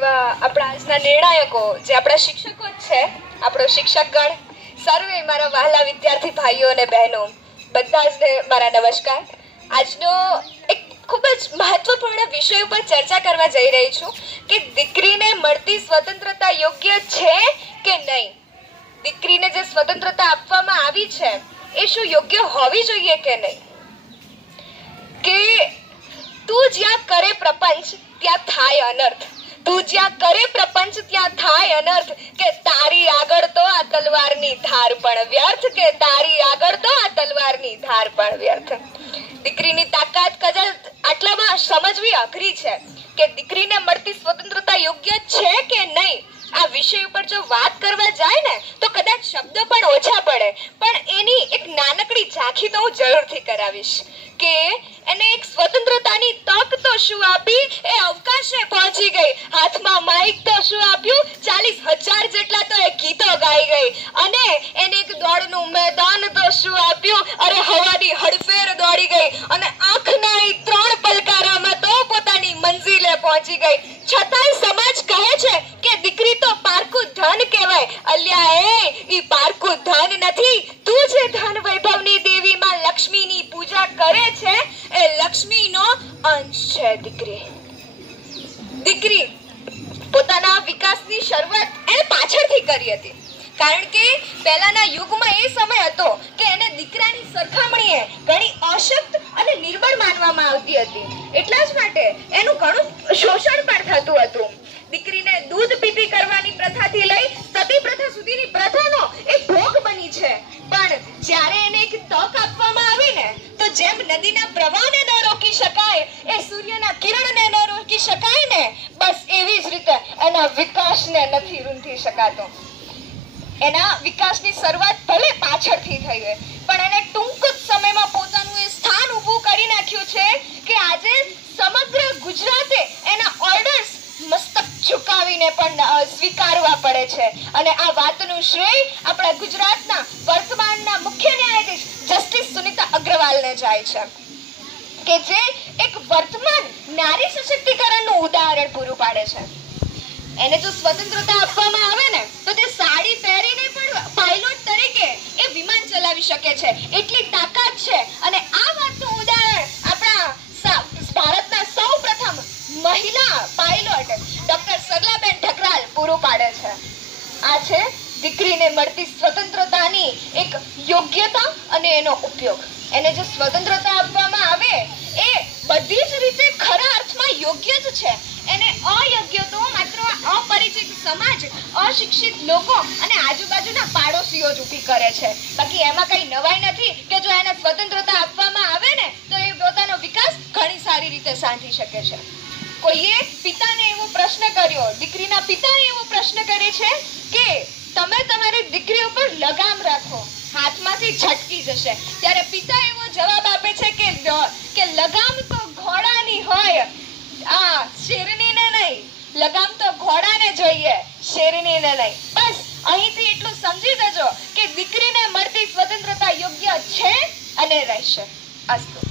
એવા આપણા આજના નિર્ણાયકો, જે આપણા શિક્ષકો જ છે, આપણો શિક્ષકગણ, સર્વે મારા વહાલા વિદ્યાર્થી ભાઈઓ અને બહેનો. બધા જ મારા નમસ્કાર. આજનો એક ખૂબ જ મહત્વપૂર્ણ વિષય ઉપર ચર્ચા કરવા જઈ રહી છું કે દીકરીને મળતી સ્વતંત્રતા યોગ્ય છે કે નહીં? દીકરીને જે સ્વતંત્રતા આપવામાં આવી છે, એ શું યોગ્ય હોવી જોઈએ કે નહીં? કે તું જ્યાં કરે પ્રપંચ, ત્યાં થાય અનર્થ. તું જ્યાં કરે પ્રપંચ ત્યાં થાય અનર્થ કે તારી આગળ તો આ તલવારની ધાર પણ વ્યર્થ કે તારી આગળ તો આ તલવારની ધાર પણ વ્યર્થ. દીકરીની તાકાત કદાચ આટલામાં સમજવી અઘરી છે કે દીકરીને મળતી સ્વતંત્રતા યોગ્ય છે કે નહીં? આ વિષય ઉપર જો વાત કરવા જાય ને, તો કદાચ શબ્દ પણ ઓછા પડે. પણ એની એક નાનકડી ઝાંખી તો હું જરૂરથી કરાવીશ કે એને એક સ્વતંત્રતાની તક તો શું આપી? એ અવકાશે પહોંચી ગઈ. હાથમાં માઇક તો શું આપ્યું? ચાલીસ હજાર જેટલા તો એ ગીતો ગાઈ ગઈ. અને એને એક દોડનું મેદાન તો શું આપ્યું? અરે હવાની હડફેર દોડી ગઈ અને આંખના ઈ ત્રણ પલકારામાં તો પોતાની મંઝિલે પહોંચી ગઈ છતાંય સમાજ કહે છે કે દીકરી તો પારકું ધન કહેવાય અલ્યા એ ઈ પારકું ધન નથી તું જે ધન વૈભવની દેવી માં લક્ષ્મીની પૂજા કરે છે એ લક્ષ્મીનો અંશ છે દીકરી. દીકરી, પોતાના વિકાસની શરૂઆત એને પાછળથી કરી હતી. કારણ કે પહેલાના યુગમાં એ સમય હતો કે એને દીકરાની સરખામણીએ ઘણી અશક્ત અને નિર્બળ માનવામાં આવતી હતી. એટલા જ માટે એનું ઘણું શોષણ પણ થતું હતું. જેમ નદીના પ્રવાહને ન રોકી શકાય, એ સૂર્યના કિરણને ન રોકી શકાય ને, બસ એવી જ રીતે એના વિકાસને નથી રૂંધી શકાતો. એના વિકાસની શરૂઆત ભલે પાછળથી થઈ હોય, પણ એને ટૂંક જ સમયમાં પોતાનું એ સ્થાન ઊભું કરી નાખ્યું છે કે આજે સમગ્ર ગુજરાતે ઝુકાવીને પણ સ્વીકારવા પડે છે. અને આ વાતનું શ્રેય આપણા ગુજરાતના વર્તમાનના મુખ્ય ન્યાયાધીશ જસ્ટિસ સુનિતા અગ્રવાલને જાય છે કે જે એક વર્તમાન નારી સશક્તિકરણનું ઉદાહરણ પૂરું પાડે છે. એને જો સ્વતંત્રતા આપવામાં આવે ને, તો તે સાડી પહેરીને પણ પાયલોટ તરીકે એ વિમાન ચલાવી શકે છે. એટલી તાકાત છે અને આ વાતનું ઉદાહરણ આપણા સા- ભારતના સૌપ્રથમ મહિલા પાયલોટ ડોક્ટર સરલાબેન ઠકરાલ પૂરું પાડે છે. આ છે દીકરીને મળતી સ્વતંત્રતાની એક યોગ્યતા અને એનો ઉપયોગ. એને જો સ્વતંત્રતા આપવામાં આવે, એ બધી જ રીતે ખરા અર્થમાં યોગ્ય જ છે. એને અયોગ્ય તો માત્ર અપરિચિત સમાજ, અશિક્ષિત લોકો અને આજુબાજુના પાડોશીઓ જ ઊભી કરે છે. બાકી એમાં કંઈ નવાઈ નથી કે જો એને સ્વતંત્રતા આપવામાં આવે ને, તો એ પોતાનો વિકાસ ઘણી સારી રીતે સાંધી શકે છે. કોઈએ પિતાને એવો પ્રશ્ન કર્યો, દીકરીના પિતાને એવો પ્રશ્ન કરે છે કે તમે તમારી દીકરી ઉપર લગામ રાખો, હાથમાંથી છટકી જશે. ત્યારે પિતા એવો જવાબ આપે છે કે કે લગામ તો ઘોડાની હોય, આ શેરનીને નહીં, લગામ તો ઘોડાને જોઈએ શેરનીને નહીં. બસ, અહીંથી એટલું સમજી જજો કે દીકરીને મળતી સ્વતંત્રતા યોગ્ય છે અને રહેશે. અસ્તુ.